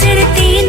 ছেড়ে তিন